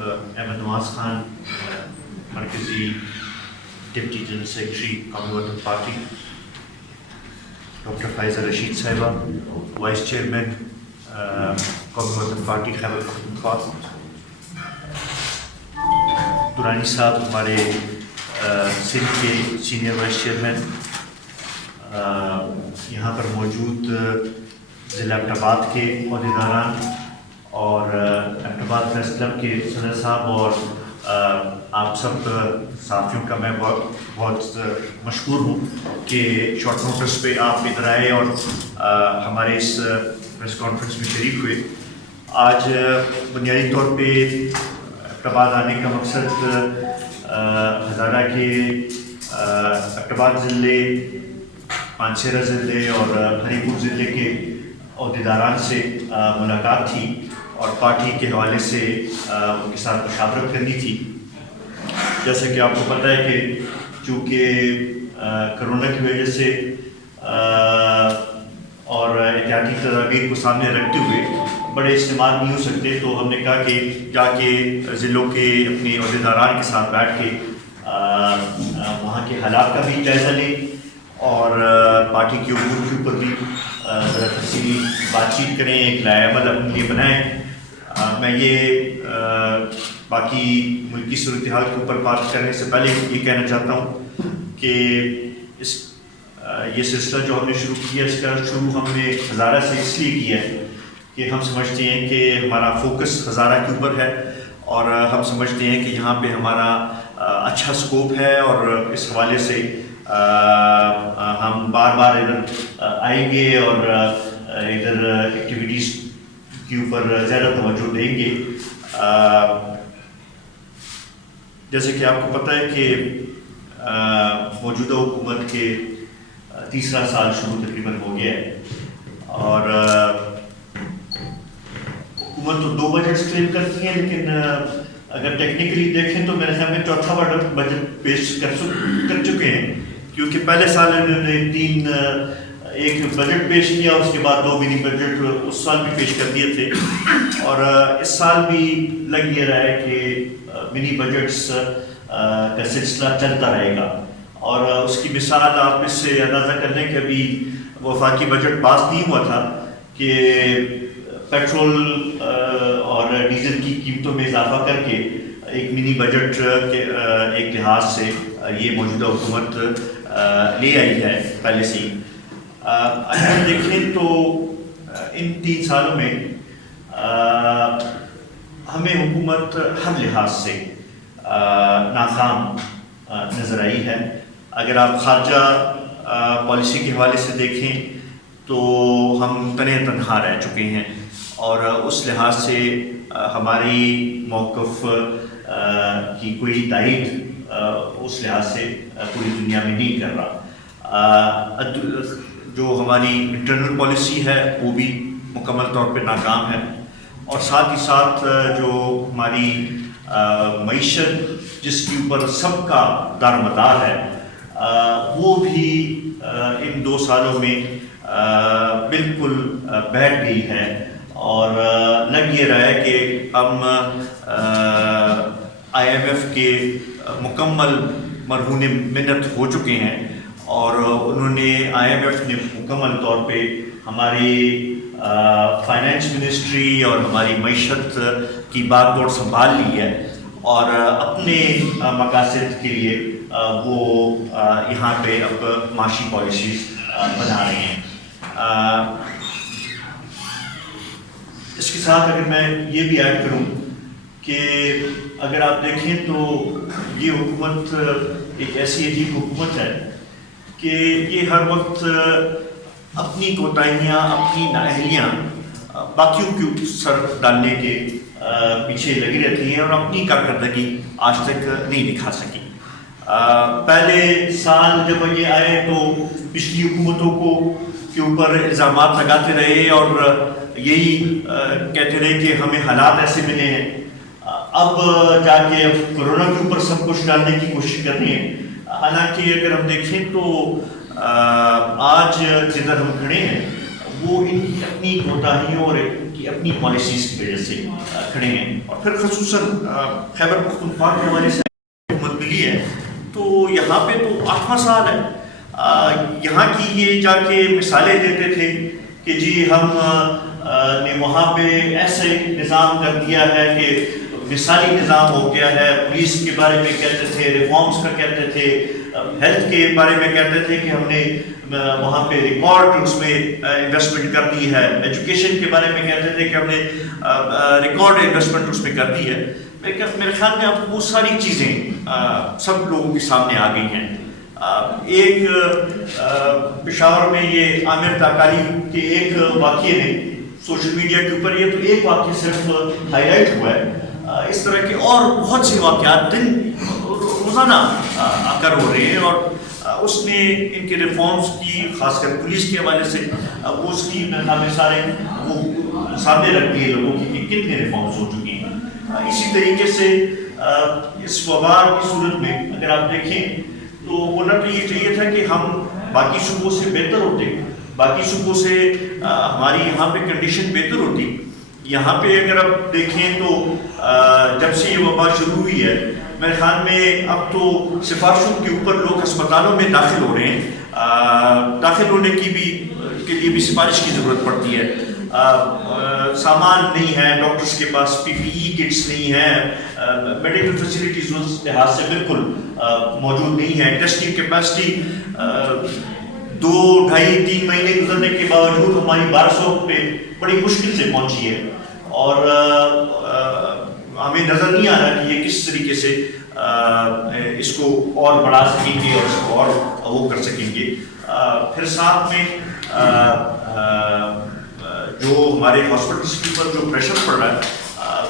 جناب احمد نواز خان مرکزی deputy general secretary قومی وطن پارٹی، ڈاکٹر فائزہ رشید صاحبہ وائس چیئرمین قومی وطن پارٹی خیبر پختونخوا، دورانی صاحب ہمارے سندھ کے سینئر وائس چیئرمین، یہاں پر موجود ضلع ایبٹ آباد کے عہدیداران اور ایبٹ آباد پریس کلب کے صدر صاحب اور آپ سب صحافیوں کا میں بہت مشکور ہوں کہ شارٹ نوٹس پہ آپ ادھر آئے اور ہمارے اس پریس کانفرنس میں شریک ہوئے۔ آج بنیادی طور پہ ایبٹ آباد آنے کا مقصد ہزارہ کے ایبٹ آباد ضلع، پانچیرہ ضلع اور ہری پور ضلع کے عہدیداران سے ملاقات تھی اور پارٹی کے حوالے سے ان کے ساتھ مشاورت کرنی تھی۔ جیسے کہ آپ کو پتہ ہے کہ چونکہ کرونا کی وجہ سے اور احتیاطی تدابیر کو سامنے رکھتے ہوئے بڑے اجتماع نہیں ہو سکتے، تو ہم نے کہا کہ جا کے ضلعوں کے اپنے عہدیداران کے ساتھ بیٹھ کے وہاں کے حالات کا بھی جائزہ لیں اور پارٹی کے امور کے اوپر بھی ذرا تفصیلی بات چیت کریں، ایک لائحہ عمل اپنے لیے بنائیں۔ میں یہ باقی ملکی صورتحال کے اوپر بات کرنے سے پہلے یہ کہنا چاہتا ہوں کہ یہ سلسلہ جو ہم نے شروع کیا، اس کا شروع ہم نے ہزارہ سے اس لیے کیا ہے کہ ہم سمجھتے ہیں کہ ہمارا فوکس ہزارہ کے اوپر ہے اور ہم سمجھتے ہیں کہ یہاں پہ ہمارا اچھا سکوپ ہے اور اس حوالے سے ہم بار بار ادھر آئیں گے اور ادھر ایکٹیویٹیز کے اوپر زیادہ توجہ دیں گے۔ جیسے کہ آپ کو پتہ ہے کہ موجودہ حکومت کے تیسرا سال شروع تقریباً ہو گیا ہے اور حکومت تو 2 بجٹس کلیم کرتی ہیں، لیکن اگر ٹیکنیکلی دیکھیں تو میرے خیال میں چوتھا بجٹ پیش کر چکے ہیں، کیونکہ پہلے سال انہوں نے ایک بجٹ پیش کیا اور اس کے بعد 2 منی بجٹ اس سال بھی پیش کر دیے تھے، اور اس سال بھی لگ یہ رہا ہے کہ منی بجٹس کا سلسلہ چلتا رہے گا۔ اور اس کی مثال آپ اس سے اندازہ کر لیں کہ ابھی وفاقی بجٹ پاس نہیں ہوا تھا کہ پیٹرول اور ڈیزل کی قیمتوں میں اضافہ کر کے ایک منی بجٹ کے ایک لحاظ سے یہ موجودہ حکومت لے آئی ہے پہلے سے ہی۔ اگر ہم دیکھیں تو ان 3 سالوں میں ہمیں حکومت ہر لحاظ سے ناکام نظر آئی ہے۔ اگر آپ خارجہ پالیسی کے حوالے سے دیکھیں تو ہم تنہا رہ چکے ہیں اور اس لحاظ سے ہماری موقف کی کوئی تائید اس لحاظ سے پوری دنیا میں نہیں کر رہا۔ جو ہماری انٹرنل پالیسی ہے وہ بھی مکمل طور پہ ناکام ہے، اور ساتھ ہی ساتھ جو ہماری معیشت جس کے اوپر سب کا دار مدار ہے وہ بھی ان 2 سالوں میں بالکل بیٹھ گئی ہے، اور لگ یہ رہا ہے کہ ہم IMF کے مکمل مرہون منت ہو چکے ہیں، اور انہوں نے IMF نے مکمل طور پہ ہماری فائنینس منسٹری اور ہماری معیشت کی باغ ڈور سنبھال لی ہے، اور اپنے مقاصد کے لیے وہ یہاں پہ اب معاشی پالیسیز بنا رہے ہیں۔ اس کے ساتھ اگر میں یہ بھی ایڈ کروں کہ اگر آپ دیکھیں تو یہ حکومت ایک ایسی عجیب حکومت ہے کہ یہ ہر وقت اپنی کوتاہیاں، اپنی نااہلیاں باقیوں کے سر ڈالنے کے پیچھے لگی رہتی ہیں اور اپنی کارکردگی آج تک نہیں دکھا سکی۔ پہلے سال جب یہ آئے تو پچھلی حکومتوں کے اوپر الزامات لگاتے رہے اور یہی کہتے رہے کہ ہمیں حالات ایسے ملے ہیں، اب جا کے اب کرونا کے اوپر سب کچھ ڈالنے کی کوشش کر رہے ہیں۔ حالانکہ اگر ہم دیکھیں تو آج جدھر ہم کھڑے ہیں وہ ان کی اپنی کوتاہیوں اور ان کی اپنی پالیسیز کی وجہ سے کھڑے ہیں. اور پھر خصوصاً خیبر پختونخوا کے حوالے سے حکومت ملی ہے تو یہاں پہ تو 8واں سال ہے. یہاں کی یہ جا کے مثالیں دیتے تھے کہ جی ہم نے وہاں پہ ایسے نظام کر دیا ہے کہ مثالی نظام ہو گیا ہے. پولیس کے بارے میں کہتے تھے, ریفارمز کا کہتے تھے, ہیلتھ کے بارے میں کہتے تھے کہ ہم نے وہاں پہ ریکارڈ اس میں انویسٹمنٹ کر دی ہے. ایجوکیشن کے بارے میں کہتے تھے کہ ہم نے ریکارڈ انویسٹمنٹ اس میں کر دی ہے. میرے خیال میں اب وہ ساری چیزیں سب لوگوں کے سامنے آ گئی ہیں. ایک پشاور میں یہ عامر تاکالی کے ایک واقعے نے سوشل میڈیا کے اوپر, یہ تو ایک واقعہ صرف ہائی لائٹ ہوا ہے, اس طرح کے اور بہت سے واقعات دن روزانہ اکر ہو رہے ہیں. اور اس نے ان کے ریفارمز کی, خاص کر پولیس کے حوالے سے وہ اس کی سارے وہ سامنے رکھ دیے لوگوں کی کہ کتنے ریفارمز ہو چکی ہیں. اسی طریقے سے اس وبا کی صورت میں اگر آپ دیکھیں تو ہونا تو یہ چاہیے تھا کہ ہم باقی صوبوں سے بہتر ہوتے, باقی صوبوں سے ہماری یہاں پہ کنڈیشن بہتر ہوتی. یہاں پہ اگر آپ دیکھیں تو جب سے یہ وبا شروع ہوئی ہے میرے خیال میں اب تو سفارشوں کے اوپر لوگ اسپتالوں میں داخل ہو رہے ہیں. داخل ہونے کے لیے بھی سفارش کی ضرورت پڑتی ہے. سامان نہیں ہے ڈاکٹرز کے پاس, پی پی ای کٹس نہیں ہیں, میڈیکل فیسلٹیز اس لحاظ سے بالکل موجود نہیں ہے. ٹیسٹنگ کیپیسٹی 2-2.5-3 مہینے گزرنے کے باوجود ہماری 1200 پہ بڑی مشکل سے پہنچی ہے. اور ہمیں نظر نہیں آ رہا کہ یہ کس طریقے سے اس کو اور بڑھا سکیں گے اور اس کو اور وہ کر سکیں گے. پھر ساتھ میں جو ہمارے ہاسپٹلس کے اوپر جو پریشر پڑ رہا ہے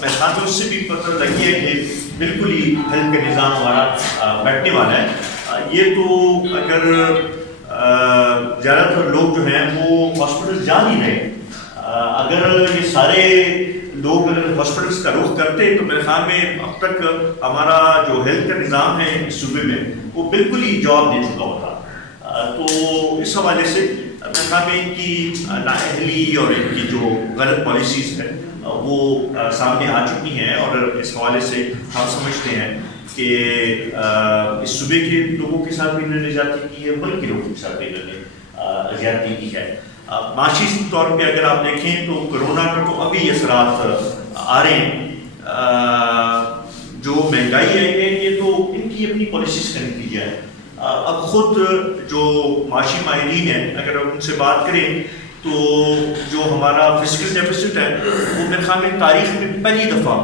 میرے خیال میں اس سے بھی پتہ لگی ہے کہ بالکل ہی ہیلتھ کا نظام ہمارا بیٹھنے والا ہے. یہ تو اگر زیادہ تر لوگ جو ہیں وہ ہاسپٹل جا نہیں رہے, اگر یہ سارے لوگ اگر ہاسپٹلس کا رخ کرتے تو میرے خیال میں اب تک ہمارا جو ہیلتھ کا نظام ہے اس صوبے میں وہ بالکل ہی جواب دے چکا ہوتا. تو اس حوالے سے میرے خیال میں ان کی نااہلی اور ان کی جو غلط پالیسیز ہیں وہ سامنے آ چکی ہیں. اور اس حوالے سے ہم سمجھتے ہیں کہ اس صوبے کے لوگوں کے ساتھ بھی انہوں نے زیادتی کی ہے, ملک کے لوگوں کے ساتھ بھی انہوں نے زیادتی کی ہے. معاشی طور پہ اگر آپ دیکھیں تو کرونا کا تو ابھی اثرات آ رہے ہیں. جو مہنگائی ہے یہ تو ان کی اپنی پالیسیز کا نتیجہ ہے. اب خود جو معاشی ماہرین ہیں اگر ہم ان سے بات کریں تو جو ہمارا فسکل ڈیفیسٹ ہے وہ میرے خیال میں تاریخ میں پہلی دفعہ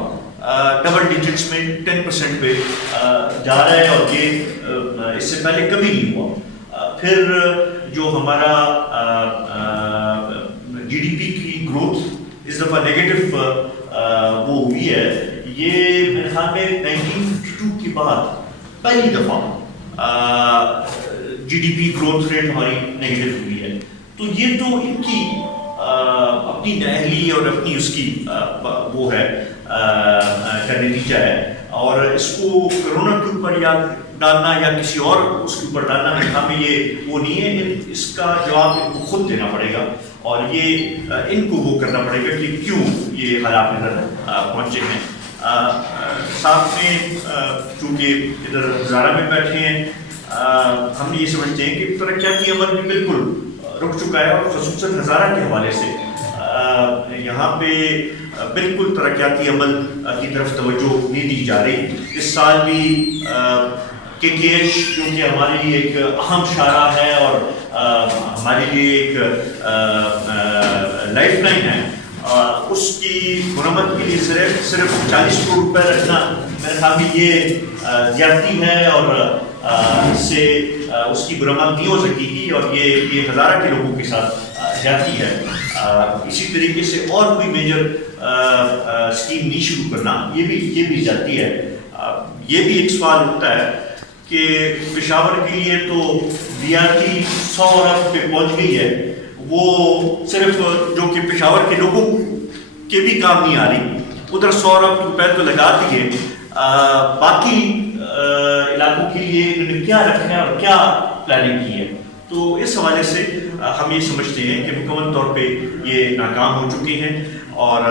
ڈبل ڈیجٹس میں 10% پہ جا رہا ہے, اور یہ اس سے پہلے کبھی نہیں ہوا. پھر جو ہمارا جی ڈی پی کی گروتھ اس دفعہ نیگیٹو وہ ہوئی ہے, یہ میرے خیال میں 1952 کے بعد پہلی دفعہ G D P growth rate ہماری نیگیٹو ہوئی ہے. تو یہ تو ان کی اپنی نااہلی اور اپنی اس کی وہ ہے کا نتیجہ ہے. اور اس کو کرونا کے اوپر یا ڈالنا یا کسی اور اس کے اوپر ڈالنا میرے خیال میں یہ وہ نہیں ہے. اس کا جواب ان کو خود دینا پڑے گا اور یہ ان کو وہ کرنا پڑے گا کہ کیوں یہ حالات ادھر پہنچے ہیں. ساتھ میں چونکہ ادھر ہزارہ میں بیٹھے ہیں ہم یہ سمجھتے ہیں کہ ترقیاتی عمل بھی بالکل رک چکا ہے, اور خصوصاً ہزارہ کے حوالے سے یہاں پہ بالکل ترقیاتی عمل کی طرف توجہ نہیں دی جا رہی. اس سال بھی کے ایچ کیونکہ ہمارے لیے ایک اہم شاہراہ ہے اور ہمارے لیے ایک لائف لائن ہے, اس کی مرمت کے لیے صرف 40 کروڑ روپے رکھنا میرے خیال میں یہ زیادتی ہے اور اس سے اس کی مرمت نہیں ہو سکے گی, اور یہ ہزارہ کے لوگوں کے ساتھ زیادتی ہے. اسی طریقے سے اور کوئی میجر اسکیم نہیں شروع کرنا یہ بھی زیادتی ہے. یہ بھی ایک سوال اٹھتا ہے کہ پشاور کے لیے تو ڈی آر ٹی 100 ارب پہ پہنچ گئی ہے, وہ صرف جو کہ پشاور کے لوگوں کے بھی کام نہیں آ رہی, ادھر 100 ارب روپے تو لگا دیے, باقی علاقوں کے لیے انہوں نے کیا رکھنا ہے اور کیا پلاننگ کی ہے. تو اس حوالے سے ہم یہ سمجھتے ہیں کہ مکمل طور پہ یہ ناکام ہو چکے ہیں. اور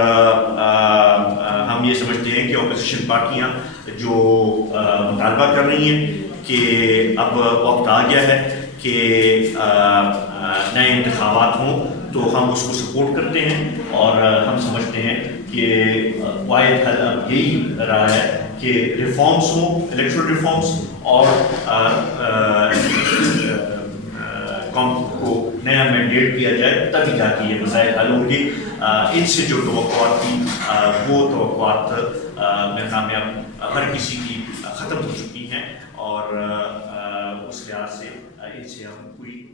ہم یہ سمجھتے ہیں کہ اپوزیشن پارٹیاں جو مطالبہ کر رہی ہیں کہ اب وقت آ گیا ہے کہ نئے انتخابات ہوں تو ہم اس کو سپورٹ کرتے ہیں، اور ہم سمجھتے ہیں کہ واحد حل اب یہی رہا ہے کہ ریفارمس ہوں، الیکٹرل ریفارمس، اور قوم کو نیا مینڈیٹ کیا جائے، تبھی جا کے یہ مسائل حل ہوں گے۔ ان سے جو توقعات تھی وہ توقعات میرے خیال میں اب ہر کسی کی ختم ہو چکی ہیں، اور اس لحاظ سے ان سے ہم کوئی